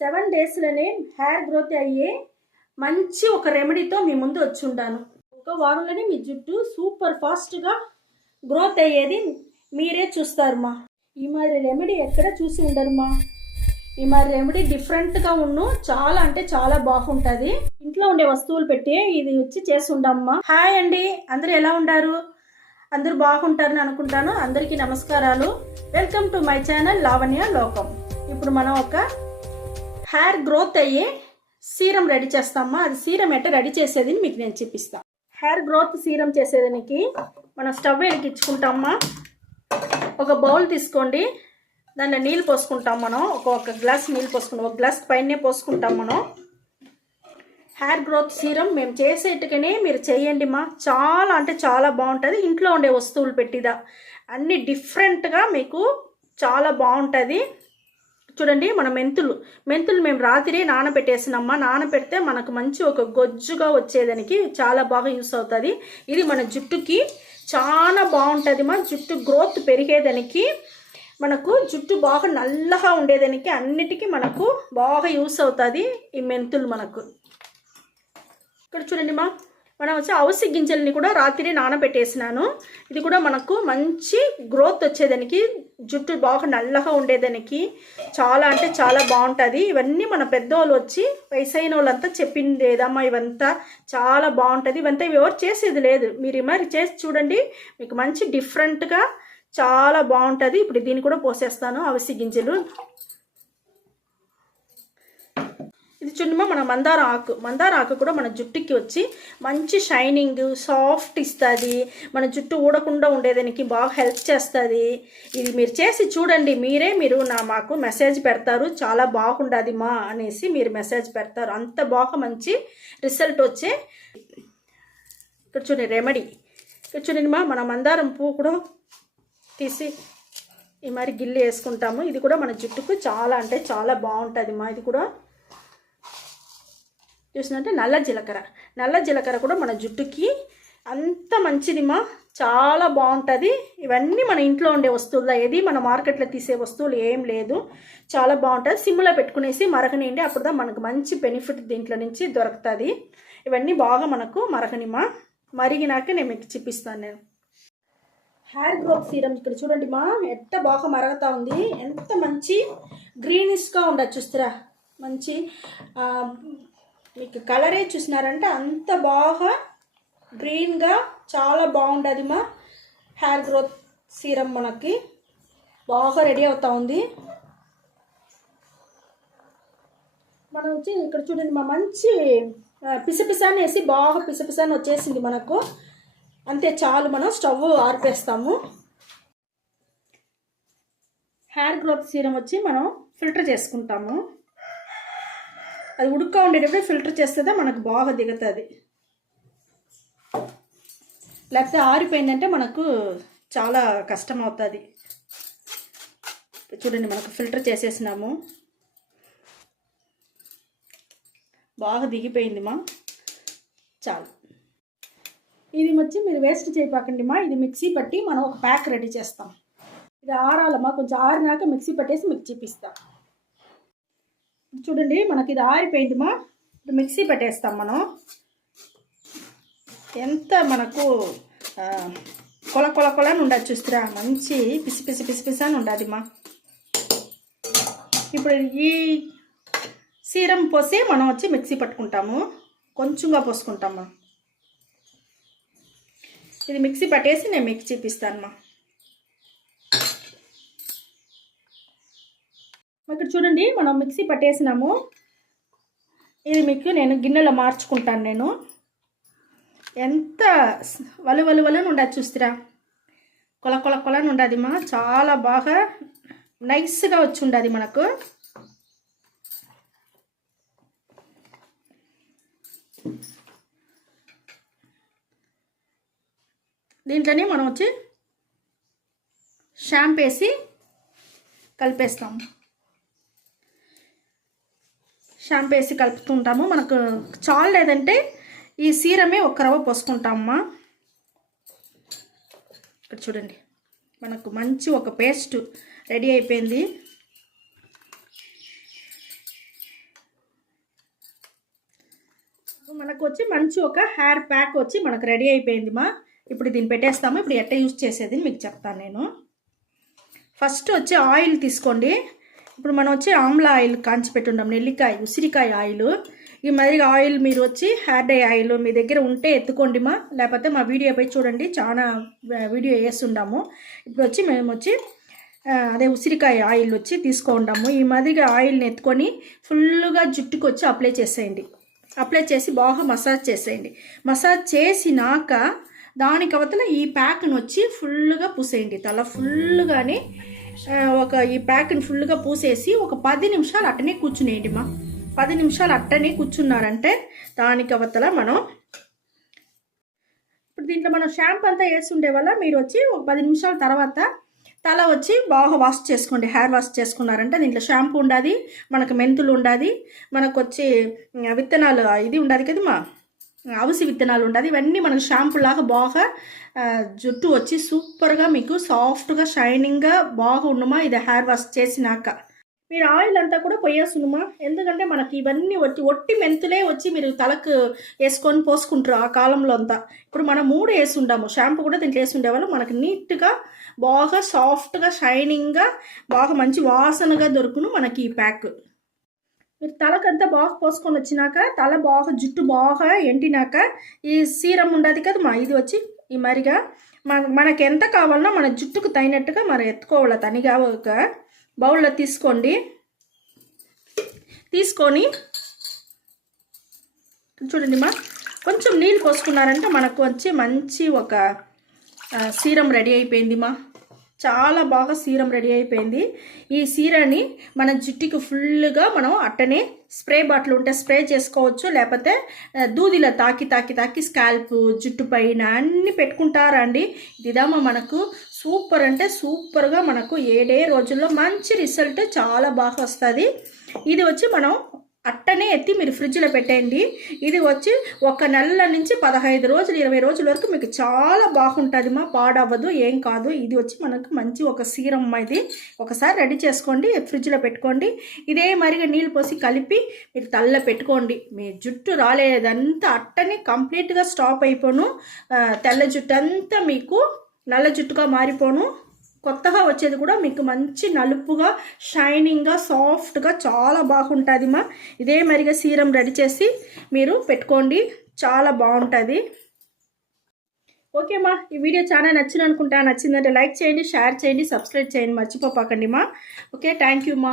Seven డేస్లోనే hair growth అయ్యే మంచి ఒక రెమెడీతో మీ ముందు వచ్చి ఉంటాను ఒక వారంలోనే మీ జుట్టు సూపర్ ఫాస్ట్గా గ్రోత్ అయ్యేది మీరే చూస్తారుమా ఈ మరి రెమెడీ ఎక్కడ చూసి ఉండరుమా ఈ మరి రెమెడీ డిఫరెంట్గా ఉన్ను చాలా అంటే చాలా బాగుంటుంది. ఇంట్లో ఉండే వస్తువులు పెట్టి ఇది వచ్చి చేసి ఉండమ్మా హాయ్ అండి అందరూ ఎలా ఉండారు? అందరూ బాగుంటారని అనుకుంటాను. అందరికీ నమస్కారాలు. Welcome to my channel Lavanya లోకం. ఇప్పుడు మనం ఒక హెయిర్ గ్రోత్ అయ్యే సీరం రెడీ చేస్తామా? అది సీరం ఎట్ట రెడీ చేసేది మీకు నేను చూపిస్తాను హెయిర్ గ్రోత్ సీరం చేసేదానికి మనం స్టవ్ వెలిగించుకుంటామా? ఒక బౌల్ తీసుకోండి. దాంట్లో నీళ్ళు పోసుకుంటాం మనం. ఒక ఒక గ్లాస్ నీళ్ళు పోసుకుంటాం. ఒక గ్లాస్ పైనే పోసుకుంటాం మనం. హెయిర్ గ్రోత్ సీరం మేము చేసేటికనే మీరు చేయండి మా. చాలా అంటే చాలా బాగుంటుంది. ఇంట్లో ఉండే వస్తువులు పెట్టిదా. అన్ని డిఫరెంట్గా మీకు చాలా బాగుంటుంది. చూడండి మన మెంతులు. మెంతులు మేము రాత్రి నానబెట్టేసినమ్మా. నానబెడితే మనకు మంచి ఒక గొజ్జుగా వచ్చేదానికి చాలా బాగా యూస్ అవుతుంది. ఇది మన జుట్టుకి చాలా బాగుంటుంది మా. జుట్టు గ్రోత్ పెరిగేదానికి మనకు జుట్టు బాగా నల్లగా ఉండేదానికి అన్నిటికీ మనకు బాగా యూస్ అవుతుంది ఈ మెంతులు మనకు. ఇక్కడ చూడండి మా. మనం వచ్చి అవసి గింజల్ని కూడా రాత్రి నానబెట్టేసినాను. ఇది కూడా మనకు మంచి గ్రోత్ వచ్చేదానికి జుట్టు బాగా నల్లగా ఉండేదానికి చాలా అంటే చాలా బాగుంటుంది. ఇవన్నీ మన పెద్దవాళ్ళు వచ్చి వయసైన వాళ్ళంతా చెప్పింది ఏదమ్మా ఇవంతా చాలా బాగుంటుంది. ఇవంతా ఎవరు చేసేది లేదు. మీరు మరి చేసి చూడండి మీకు మంచి డిఫరెంట్గా చాలా బాగుంటుంది. ఇప్పుడు దీన్ని కూడా పోసేస్తాను అవసి గింజలు. ఇది మన మందార ఆకు. మందార ఆకు కూడా మన జుట్టుకి వచ్చి మంచి షైనింగ్ సాఫ్ట్ ఇస్తుంది. మన జుట్టు ఊడకుండా ఉండేదానికి బాగా హెల్ప్ చేస్తుంది. ఇది మీరు చేసి చూడండి. మీరే మీరు నా మాకు మెసేజ్ పెడతారు. చాలా బాగుండదు మా అనేసి మీరు మెసేజ్ పెడతారు. అంత బాగా మంచి రిజల్ట్ వచ్చే ఇక్కడ చూడండి రెమెడీ. ఇక్కడ చూడండి మా మన మందారం పువ్వు కూడా తీసి ఈ మరి గిల్లి వేసుకుంటాము. ఇది కూడా మన జుట్టుకు చాలా అంటే చాలా బాగుంటుంది మా. ఇది కూడా చూసినట్టే నల్ల జీలకర్ర. నల్ల జీలకర్ర కూడా మన జుట్టుకి అంత మంచిదిమా చాలా బాగుంటుంది. ఇవన్నీ మన ఇంట్లో ఉండే వస్తువులు ఏది మన మార్కెట్లో తీసే వస్తువులు ఏం లేదు. చాలా బాగుంటుంది. సిమ్లో పెట్టుకునేసి మరగనిండి అప్పుడుదా మనకు మంచి బెనిఫిట్ దీంట్లో నుంచి దొరుకుతుంది. ఇవన్నీ బాగా మనకు మరగనిమా మరిగినాక నేను మీకు చూపిస్తాను నేను. హెయిర్ గ్రోత్ సీరం ఇక్కడ చూడండి మా ఎంత బాగా మరగతా ఉంది. ఎంత మంచి గ్రీనిష్గా ఉండదు చూస్తారా. మంచి మీకు కలరే చూసినారంటే అంత బాగా గ్రీన్గా చాలా బాగుంటుంది మా హెయిర్ గ్రోత్ సీరం మనకి. బాగా రెడీ అవుతూ ఉంది. మనం వచ్చి ఇక్కడ చూడండి మా మంచి పిసపిసాని వేసి బాగా పిసపిసాని వచ్చేసింది మనకు. అంతే చాలు మనం స్టవ్ ఆర్పేస్తాము. హెయిర్ గ్రోత్ సీరం వచ్చి మనం ఫిల్టర్ చేసుకుంటాము. అది ఉడుక్కా ఉండేటప్పుడు ఫిల్టర్ చేస్తే మనకు బాగా దిగుతుంది. లేకపోతే ఆరిపోయిందంటే మనకు చాలా కష్టం అవుతుంది చూడండి మనకు ఫిల్టర్ చేసేసినాము. బాగా దిగిపోయింది మా. చాలు. ఇది వచ్చి మీరు వేస్ట్ చేయపాకండి మా. ఇది మిక్సీ పట్టి మనం ఒక ప్యాక్ రెడీ చేస్తాం. ఇది ఆరాలమ్మా. కొంచెం ఆరినాక మిక్సీ పట్టేసి మీకు చూపిస్తాం. చూడండి మనకి ఇది ఆరిపోయిందిమా? ఇప్పుడు మిక్సీ పెట్టేస్తాం మనం. ఎంత మనకు కొల కొల కొల అని ఉండదు చూస్తురా మంచి పిసి పిసి పిసి పిసి అని ఉండదుమా? ఇప్పుడు ఈ సీరం పోసి మనం వచ్చి మిక్సీ పట్టుకుంటాము. కొంచెంగా పోసుకుంటాం మనం. ఇది మిక్సీ పట్టేసి నేను మీకు చూపిస్తాను మా. ఇక్కడ చూడండి మనం మిక్సీ పట్టేసినాము. ఇది మీకు నేను గిన్నెలో మార్చుకుంటాను నేను. ఎంత వలు వలు వలని ఉండదు చూస్తురా కొల కొల కొలని ఉండదు మా. చాలా బాగా నైస్గా వచ్చి ఉండదు మనకు. దీంట్లోనే మనం వచ్చి షాంపూ వేసి షాంపూ వేసి కలుపుతుంటాము. మనకు చాలు లేదంటే ఈ సీరమే ఒక రవ్వ పోసుకుంటామమ్మా. ఇక్కడ చూడండి. మనకు మంచి ఒక పేస్ట్ రెడీ అయిపోయింది. మనకు వచ్చి మంచి ఒక హెయిర్ ప్యాక్ వచ్చి మనకు రెడీ అయిపోయింది మా. ఇప్పుడు దీన్ని పెట్టేస్తాము. ఇప్పుడు ఎట్ట యూజ్ చేసేది మీకు చెప్తాను నేను. ఫస్ట్ వచ్చి ఆయిల్ తీసుకోండి. ఇప్పుడు మనం వచ్చి ఆమ్లా ఆయిల్ కాంచి పెట్టున్నాం నెల్లికాయ ఉసిరికాయ ఆయిల్. ఈ మాదిరిగా ఆయిల్ మీరు వచ్చి హెయిర్ డై ఆయిల్ మీ దగ్గర ఉంటే ఎత్తుకోండి మా. లేకపోతే మా వీడియో పై చూడండి చాలా వీడియో వేస్తుండాము ఇప్పుడు వచ్చి మేము వచ్చి అదే ఉసిరికాయ ఆయిల్ వచ్చి తీసుకుంటాము. ఈ మాదిరిగా ఆయిల్ని ఎత్తుకొని ఫుల్గా జుట్టుకు వచ్చి అప్లై చేసేయండి. అప్లై చేసి బాగా మసాజ్ చేసేయండి. మసాజ్ చేసినాక దానికి అవతల ఈ ప్యాక్ని వచ్చి ఫుల్గా పూసేయండి. తల ఫుల్గానే ఒక ఈ ప్యాక్ని ఫుల్గా పూసేసి ఒక పది నిమిషాలు అట్టనే కూర్చునేయండి అమ్మ పది నిమిషాలు అట్టనే కూర్చున్నారంటే దానికి అవతల మనం ఇప్పుడు దీంట్లో మనం షాంపూ అంతా వేసి ఉండే వల్ల మీరు వచ్చి ఒక పది నిమిషాల తర్వాత తల వచ్చి బాగా వాష్ చేసుకోండి హెయిర్ వాష్ చేసుకున్నారంటే దీంట్లో షాంపూ ఉండాది మనకు మెంతులు ఉండాది మనకు వచ్చి విత్తనాలు ఇది ఉండాది కదమ్మా? అవిసి విత్తనాలు ఉంటుంది ఇవన్నీ మనకు షాంపూ లాగా బాగా జుట్టు వచ్చి సూపర్గా మీకు సాఫ్ట్గా షైనింగ్గా బాగా ఉండమా ఇది హెయిర్ వాష్ చేసినాక. మీరు ఆయిల్ అంతా కూడా పోయేసునుమా ఎందుకంటే మనకి ఇవన్నీ ఒట్టి ఒట్టి మెంతులే వచ్చి మీరు తలకు వేసుకొని పోసుకుంటారు ఆ కాలంలో అంతా. ఇప్పుడు మనం మూడు వేసుండాము. షాంపూ కూడా దీంట్లో వేసుండే వాళ్ళు మనకి నీట్గా బాగా సాఫ్ట్గా షైనింగ్గా బాగా మంచి వాసనగా దొరుకును మనకి ఈ ప్యాక్ మీరు తలకంతా బాగా పోసుకొని వచ్చినాక తల బాగా జుట్టు బాగా ఎండినాక ఈ సీరం ఉండదు కదా మా ఇది వచ్చి ఈ మరిగా. మన మనకు ఎంత కావాలన్నా మన జుట్టుకు తగినట్టుగా మనం ఎత్తుకోవాలి తనిగా ఒక బౌల్లో తీసుకోండి. తీసుకొని చూడండి మా కొంచెం నీళ్ళు పోసుకున్నారంటే మనకు వచ్చి మంచి ఒక సీరం రెడీ అయిపోయింది మా. చాలా బాగా సీరం రెడీ అయిపోయింది. ఈ సీరని మన జుట్టుకి ఫుల్గా మనం అట్టనే స్ప్రే బాటిల్ ఉంటే స్ప్రే చేసుకోవచ్చు. లేకపోతే దూదిలో తాకి తాకి తాకి స్కాల్ప్ జుట్టు పైన అన్నీ పెట్టుకుంటారండి. ఇదిదామా మనకు సూపర్ అంటే సూపర్గా మనకు ఏడే రోజుల్లో మంచి రిజల్ట్ చాలా బాగా వస్తుంది. ఇది వచ్చి మనం అట్టనే ఎత్తి మీరు ఫ్రిడ్జ్లో పెట్టేయండి. ఇది వచ్చి ఒక నెల నుంచి పదహైదు రోజులు ఇరవై రోజుల వరకు మీకు చాలా బాగుంటుంది మా పాడవ్వదు ఏం కాదు. ఇది వచ్చి మనకు మంచి ఒక సీరమ్మ ఇది. ఒకసారి రెడీ చేసుకోండి ఫ్రిడ్జ్లో పెట్టుకోండి. ఇదే మరిగా నీళ్ళు పోసి కలిపి మీరు తల్ల పెట్టుకోండి. మీ జుట్టు రాలేదంతా అట్టనే కంప్లీట్గా స్టాప్ అయిపోను. తెల్ల జుట్టు అంతా మీకు నల్ల జుట్టుగా మారిపోను. కొత్తగా వచ్చేది కూడా మీకు మంచి నలుపుగా షైనింగ్గా సాఫ్ట్గా చాలా బాగుంటుంది మా. ఇదే మరిగా సీరం రెడీ చేసి మీరు పెట్టుకోండి. చాలా బాగుంటుంది. ఓకే మా ఈ వీడియో చాలా నచ్చింది అనుకుంటా నచ్చిందంటే లైక్ చేయండి షేర్ చేయండి సబ్స్క్రైబ్ చేయండి. మర్చిపోపాకండి మా. ఓకే థ్యాంక్ యూ మా.